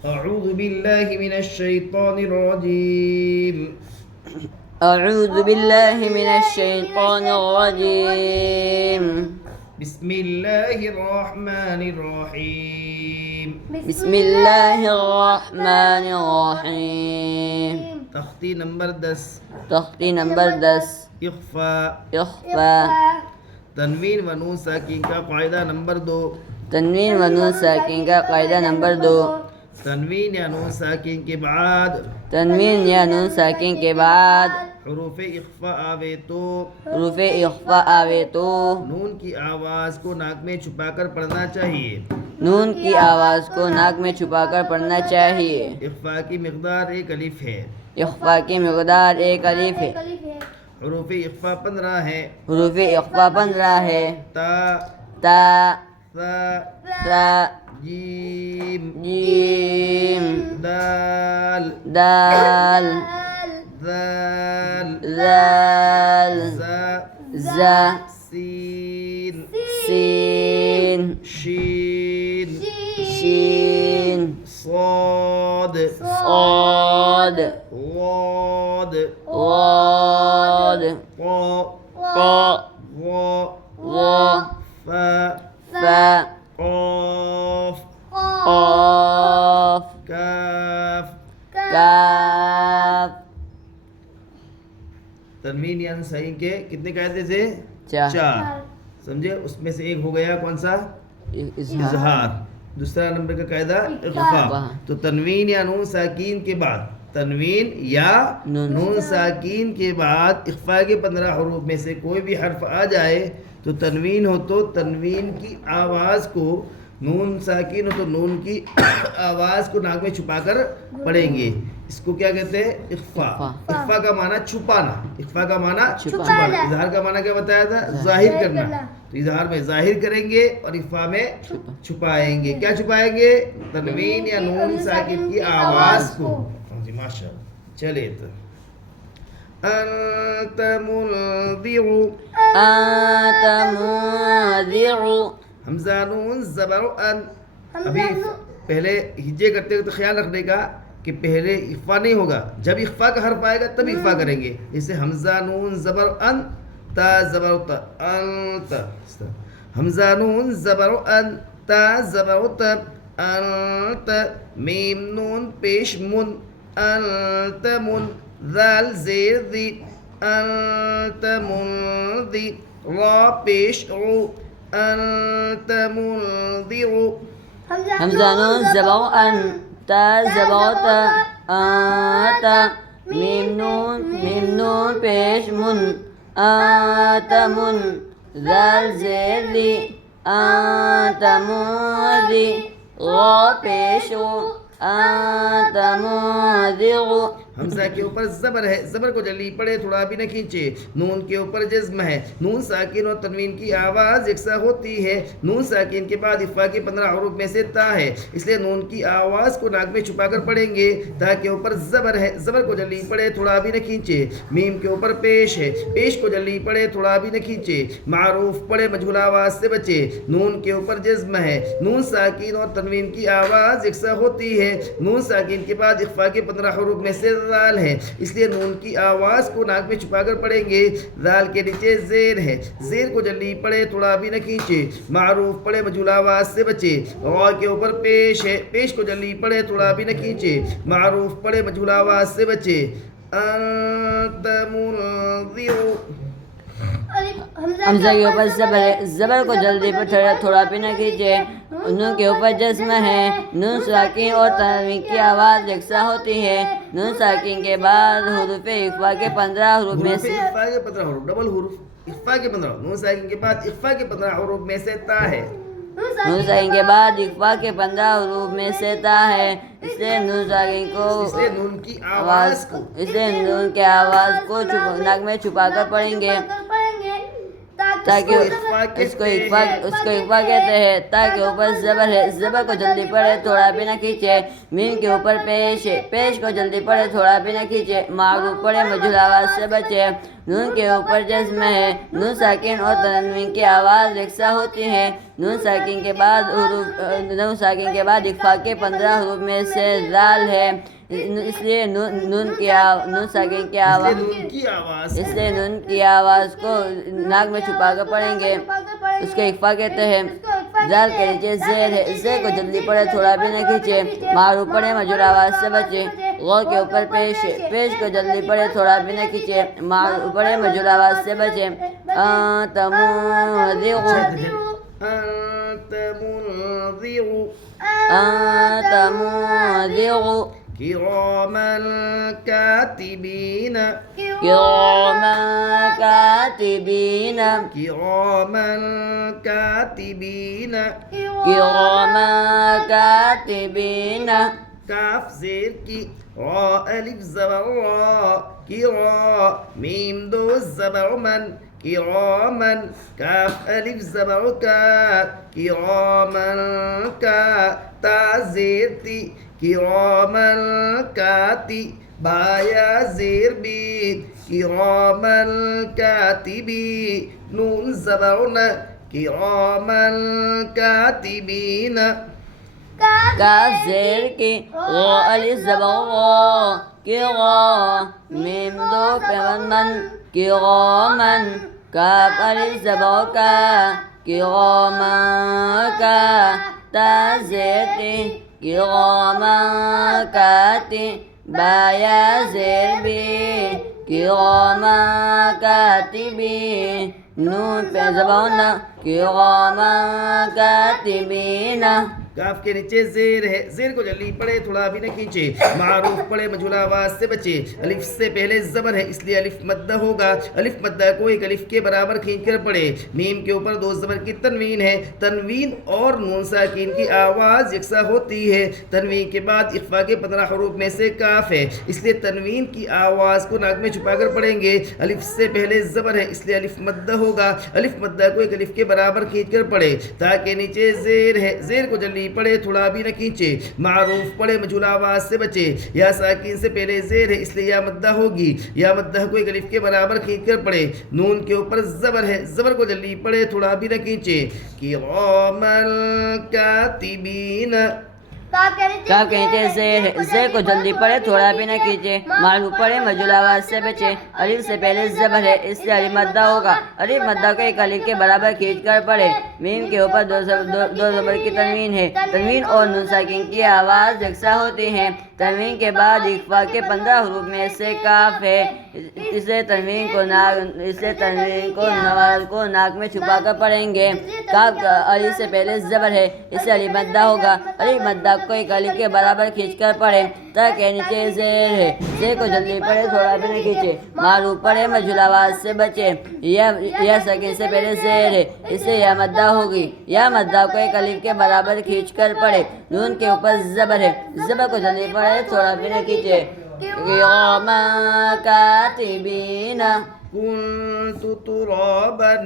أعوذ بالله من الشيطان الرجيم أعوذ بالله من الشيطان الرجيم. بسم الله الرحمن الرحيم بسم الله الرحمن الرحيم. तख्ती नंबर 10 तख्ती नंबर 10 इख्फा इख्फा तनवीन व नून साकिन का कायदा नंबर 2 तन्वीन व नून साकिन का कायदा नंबर 2 तनवीन या नून साकिन के बाद तन्वीन या नून साकिन के बाद हुरूफ इख्फा आवे तो रूफ इख्फा आवे तो नून की आवाज़ को नाक में छुपाकर पढ़ना चाहिए। नून की आवाज़ को नाक में छुपाकर पढ़ना चाहिए। इख्फा की मिक़दार एक अलिफ है। इख्फा की मिक़दार एक अलिफ है। हुरूफ इख्फा 15 है। हुरूफ इख्फा 15 है। ता ता सा सा जीम जीम दाल दाल दाल दाल ज़ा जा सीन सीन शीन शीन صاد صاد वाद वाद ता qa वा वा फा fa قاف qaf काफ kaf तनवीन यानी सही के कितने कायदे थे? चार। समझे? उसमें से एक हो गया कौन सा? इजहार इजहार। दूसरा नंबर का कायदा इख्फा। इख्फा। तो तनवीन या नून साकीन के बाद तनवीन या नून नून साकीन के बाद इख्फा के 15 हरूफ में से कोई भी हर्फ आ जाए तो तनवीन हो तो तनवीन की आवाज़ को, नून साकीन हो तो नून की आवाज़ को नाक में छुपाकर पढ़ेंगे। इसको क्या कहते हैं? इख्फा। इख्फा का माना छुपाना। इख्फा का माना छुपाना। इजहार का माना क्या बताया था? जाहिर करना। तो इजहार में जाहिर करेंगे और इख्फा में छुपाएंगे। क्या छुपाएंगे? तनवीन या नून साकिन की आवाज़ को। हाँ जी माशाअल्लाह। चलिए तो अंत मुनज़िरु أنت منذر हमज़ा नून ज़बर अन। अभी पहले हिज्जे करते हुए तो ख्याल रखने का कि पहले इख्फा नहीं होगा, जब इख्फा का हर्फ आएगा तब इख्फा करेंगे। जैसे हमज़ा नून ज़बर अन ता ज़बर त अंत। हमज़ा नून ज़बर अन ता ज़बर त अंत। मीम नून पेश मुन अंत मुन। ज़ाल ज़ेर ज़ी अंत मुनज़ि। रा पेश रू अंत मुनज़िरु। همزة نون زبر أن تا زبر تا أنت ميم نون پیش من أنت من ذال زير لي أنت منذي را پیش رو أنت منذر। हमजा के ऊपर जबर है, जबर को जल्दी पढ़े, थोड़ा भी न खींचे। नून के ऊपर जज्म है। नून साकिन और तनवीन की आवाज़ एकसा होती है। नून साकिन के बाद इफ़ा के 15 हरूफ में से ता है, इसलिए नून की आवाज़ को नाक में छुपाकर पढ़ेंगे। ता के ऊपर जबर है, जबर को जल्दी पढ़े, थोड़ा भी न खींचे। मीम के ऊपर पेश है, पेश को जल्दी पढ़े, थोड़ा भी न खींचे। मारूफ पढ़े, मजहूल आवाज़ से बचे। नून के ऊपर जज्म है। नून साकिन और तनवीन की आवाज़ एकसा होती है। नून साकिन के बाद इफ़ा के 15 हरूफ में से ज़ाल है, इसलिए नून की आवाज़ को नाक में छुपाकर पढ़ेंगे। ज़ाल के नीचे ज़ेर है, ज़ेर को जल्दी पढ़े, थोड़ा भी न खींचे। मारूफ पढ़े, मजहूल आवाज़ से बचे। वा के ऊपर पेश है, पेश को जल्दी पढ़े, थोड़ा भी न खींचे। मारूफ पढ़े, मजहूल आवाज़ से बचे। अंत मुनज़िरु। हमजा के ऊपर जबर है, जबर को जल्दी पर थोड़ा भी न खींचे। नून के ऊपर जज्म है। नून साकिन और तनवीन की आवाज़ यकसा होती है। नून साकिन के बाद हुरूफ इख्फा के 15 हरूफ में से इख्फा के 15 हरूफ, डबल हुरूफ इख्फा के 15। नून साकिन के बाद इख्फा के 15 हरूफ में से ता है। नून साकिन के बाद इख्फा के 15 हरूफ में से ता है, इसलिए नून साकिन को इसलिए नून की आवाज़ को, इसलिए नून के आवाज़ को नाक में छुपाकर पढ़ेंगे ताकि उसको इख्फा कहते हैं। ताकि ऊपर जबर है, जबर को जल्दी पढ़े, थोड़ा भी न खींचे। मीम के ऊपर पेश है, पेश को जल्दी पढ़े, थोड़ा भी न खींचे। मारूफ पढ़े, मजहूल आवाज़ से बचे। नून के ऊपर जज्म है। नून साकिन और तनवीन की आवाज़ यकसा होती है। नून साकिन के बाद नून साकिन के बाद इख्फा के 15 हरूफ में से दाल है, इसलिए नून साकिन की आवाज़ इसलिए नून की आवाज़ को नाक में छुपा कर पढ़ेंगे, उसको इख्फा कहते हैं। दाल के नीचे ज़ेर है, ज़ेर को जल्दी पढ़े, थोड़ा भी न खींचे, मारूफ पढ़े, मजूर आवाज़ से बचे। गौ के ऊपर पेश है, पेश को जल्दी पढ़े, थोड़ा भी न खींचे, मारूफ पढ़े, मजूर आवाज़ से बचे। किरामन कातिबीन किरामन कातिबीन किरामन कातिबीन किरामन कातिबीन काफ ज़ेर की रा अलिफ ज़बर रा किरा मीम दो ज़बर मन किरामन काफ अलिफ ज़बर का किरामन का ता ज़ेर ती किरामन काती बाया ज़ेर बी किरामन कातिबी नून ज़बर न किरामन कातिबीन काफ ज़ेर की रा अलिफ ज़बर रा किरा मीम दो पेमन मन किरामन काफ अलिफ ज़बर का किरामन का ता ज़ेर ती किरामन काती बाया ज़ेर बी किरामन कातिबी नून पे ज़बान किरामन कातिबीन। काफ के नीचे ज़ेर है, ज़ेर को जल्दी पढ़े, थोड़ा भी न खींचे, मारूफ पढ़े, मजहूल आवाज़ से बचे। अलिफ से पहले ज़बर है, इसलिए अलिफ मद्दा होगा। अलिफ मद्दा को एक अलिफ के बराबर खींच कर पढ़े। मीम के ऊपर दो ज़बर की तनवीन है, तनवीन और नून साकिन की आवाज़ यकसा होती है। तनवीन के बाद इख्फा के 15 हरूफ में से काफ है, इसलिए तनवीन की आवाज़ को नाक में छुपा कर पढ़ेंगे। अलिफ से पहले ज़बर है, इसलिए अलिफ मद्दा होगा। अलिफ मद्दा को एक अलिफ के बराबर खींच कर पढ़े। ताकि नीचे ज़ेर है, ज़ेर को जल्दी पढ़े, थोड़ा भी न खींचे, मारूफ पढ़े, मजहूल आवाज़ से बचे। या साकिन से पहले ज़ेर है, इसलिए या मद्दा होगी। या मद्दा को एक अलिफ के बराबर खींच कर पढ़े। नून के ऊपर ज़बर है, ज़बर को जल्दी पढ़े, थोड़ा भी न खींचे। किरामन कातिबीन काफ के नीचे ज़ेर है, ज़ेर को जल्दी पढ़े, थोड़ा भी न खींचे, मारूफ पढ़े, मजहूल आवाज़ से बचे। अलिफ से पहले ज़बर है, इसलिए अलिफ मद्दा होगा। अलिफ मद्दा को एक अलिफ के बराबर खींच कर पढ़े। मीम के ऊपर दो ज़बर की तनवीन है, तनवीन और नून साकिन की आवाज़ यकसा होती है। तनवीन के बाद इख्फा के 15 हरूफ में से काफ है, इसलिए तनवीन को नवाज़ को नाक में छुपा कर पढ़ेंगे। काफ अलिफ से पहले ज़बर है, इससे अलिफ मद्दा होगा। अलिफ मद्दा को एक अलिफ के बराबर खींच कर पढ़े। ताकि नीचे ज़ेर है, ज़ेर को जल्दी पढ़े, थोड़ा भी नहीं खींचे, मारूफ पढ़े, मजहूल आवाज़ से बचे। या साकिन से पहले ज़ेर है, इससे या मद्दा होगी। या मद्दा को एक अलिफ के बराबर खींच कर पढ़े। नून के ऊपर ज़बर है, ज़बर को जल्दी पढ़े, थोड़ा भी नहीं खींचे। किरामन कातिबीन कुन्तु तुराबन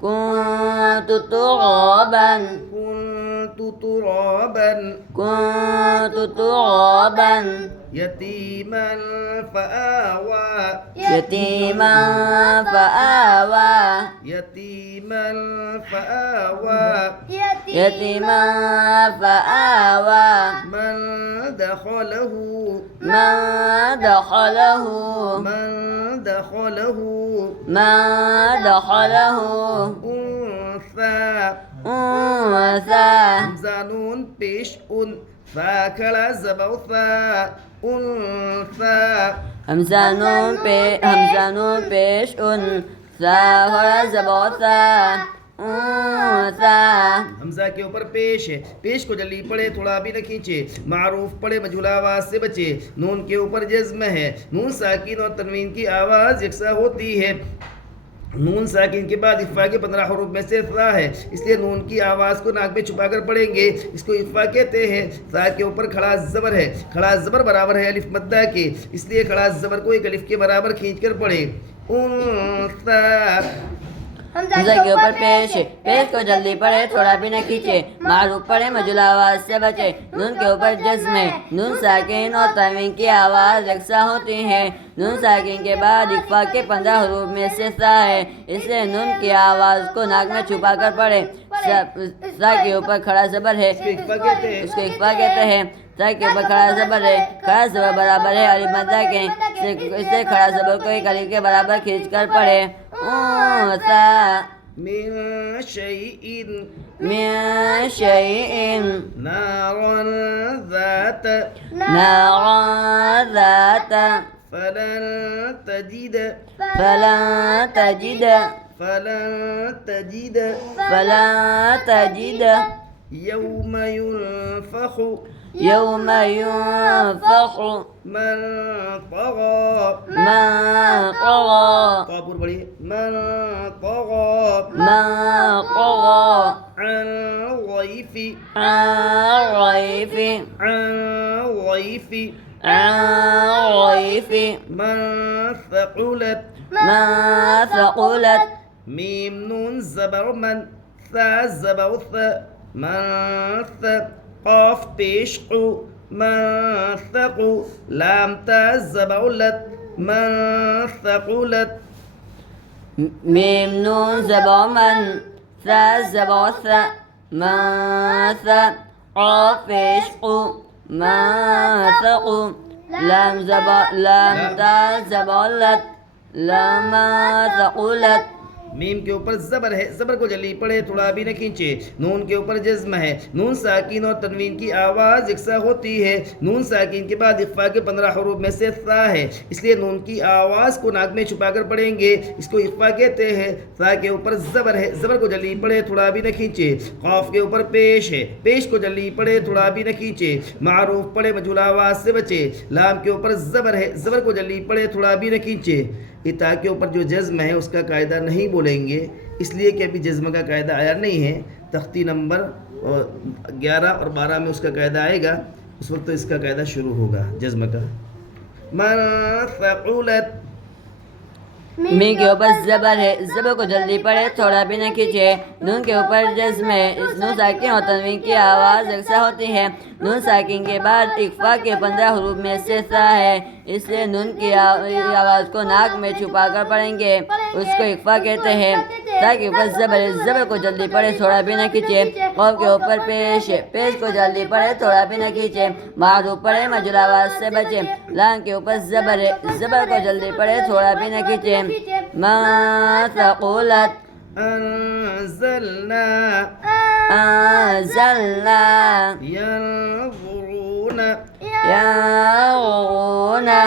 कुन्तु तुराबन कुन्तु तुराबन कुन्तु तुराबन यतीमन फआवा यतीमन फआवा यतीमन फआवा यतीमन फआवा मन दखलहु मन दखलहु मन दखलहु मन दखलहु उन्सा उन्सा हमज़ा नून पेश उन सा खड़ा ज़बर सा उन्सा हमज़ा नून पेश उन सा खड़ा ज़बर सा उन्सा। हमज़ा के ऊपर पेश है, पेश को जल्दी पढ़े, थोड़ा भी न खींचे, मारूफ पढ़े, मजहूल आवाज़ से बचे। नून के ऊपर जज़्म है, नून साकिन और तनवीन की आवाज़ यकसा होती है। नून साकिन के बाद इफ़ा के 15 हरूफ में से सा है, इसलिए नून की आवाज़ को नाक में छुपा कर पढ़ेंगे। इसको इफ़ा कहते हैं। सा के ऊपर खड़ा ज़बर है, खड़ा ज़बर बराबर है अलिफ मद्दा के, इसलिए खड़ा ज़बर को एक अलिफ के बराबर खींच कर पढ़े। हमज़ा के ऊपर पेश है, पेश को जल्दी पढ़े, थोड़ा भी न खींचे, मारूफ पढ़े, मजहूल आवाज़ से बचे। नून के ऊपर जज़्म है, नून साकिन और तनवीन की आवाज़ यकसा होती है। नून साकिन के बाद इख्फा के 15 हरूफ में से सा है, इसलिए नून की आवाज़ को नाक में छुपा कर पढ़े। सा के ऊपर खड़ा जबर है, इसको इख्फा कहते हैं। उसको इख्फा कहते हैं। सा के ऊपर खड़ा जबर है, खड़ा जबर बराबर है अलिफ मद्दा के, इससे खड़ा जबर को एक अलिफ के बराबर खींच कर पढ़े। सा मिन शैइन मिन शैइन नारन ज़ात नारन ज़ात फलन तजिद फलन तजिद फलन तजिद फलन तजिद यौम युनफखु यौम युनफख़ मन तग़ा मन तग़ा काबूर बढ़िए मन तग़ा मन तग़ा अन ज़ैफ़ी अन ज़ैफ़ि अन ज़ैफ़ी अन ज़ैफ़ि मन थक़ुलत मन थक़ुलत मीम नून ज़बर मन सा ज़बर थ मन थ क़ाफ पेश क़ु मन थक़ु लाम ता ज़बर लत मन थक़ुलत मीम नून ज़बर मन सा ज़बर थ मन थ क़ाफ पेश क़ु मन थक़ु लाम ता ज़बर लत लाम थक़ुलत मीम के ऊपर ज़बर है, ज़बर को जल्दी पढ़े, थोड़ा भी न खींचे। नून के ऊपर जज़्म है, नून साकिन और तनवीन की आवाज़ यकसा होती है। नून साकिन के बाद इख्फा के 15 हरूफ में से सा है, इसलिए नून की आवाज़ को नाक में छुपा कर पढ़ेंगे, इसको इख्फा कहते हैं। सा के ऊपर ज़बर है, ज़बर को जल्दी पढ़े, थोड़ा भी न खींचे। क़ाफ के ऊपर पेश है, पेश को जल्दी पढ़े, थोड़ा भी न खींचे। मारूफ पढ़े, मजहूल आवाज़ से बचे। लाम के ऊपर ज़बर है, ज़बर को जल्दी पढ़े, थोड़ा भी न खींचे। इता के ऊपर जो जज़्म है उसका कायदा नहीं बोलेंगे, इसलिए कि अभी जज़्म का कायदा आया नहीं है। तख्ती नंबर 11 और 12 में उसका कायदा आएगा, उस वक्त तो इसका कायदा शुरू होगा जज़्म का। मन थक़ुलत मी के ऊपर ज़बर है, ज़बर को जल्दी पढ़े, थोड़ा भी न खींचे। नून के ऊपर जज़्म है, इस नून साकिन और तनवीन की आवाज़ यकसा होती है। नून साकिन के बाद इख्फा के 15 हरूफ में से सा है, इसलिए नून की आवाज़ को नाक में छुपा कर पढ़ेंगे, उसको इख्फा कहते हैं। सा के ऊपर ज़बर है, ज़बर को जल्दी पढ़े, थोड़ा भी न खींचे। क़ाफ के ऊपर पेश है, पेश को जल्दी पढ़े, थोड़ा भी न खींचे। मारूफ पढ़े, मजहूल आवाज़ से बचे। लाम के ऊपर ज़बर है, ज़बर को जल्दी पढ़े, थोड़ा भी न खींचे। मा थक़ुलत अंज़लना अंज़लना यंज़ुरूना यंज़ुरूना